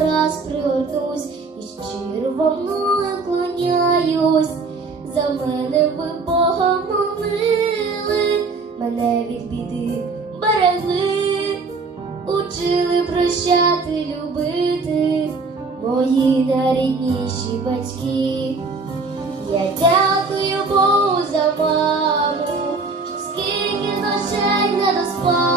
Раз приготусь і щиро во мною клоняюсь. За мене ви Бога молили, мене від біди берегли, учили прощати, любити мої найрідніші батьки. Я дякую Богу за маму, що скільки ночей не доспав.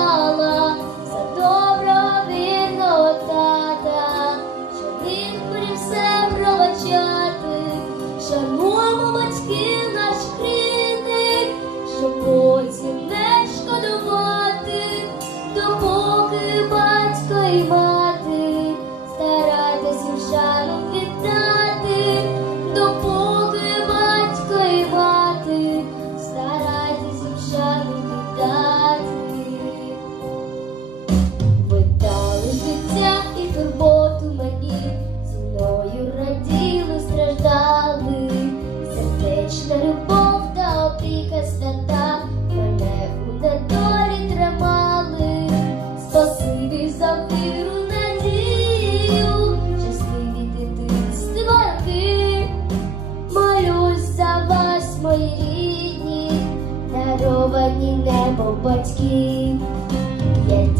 даровані небо батьків.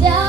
Я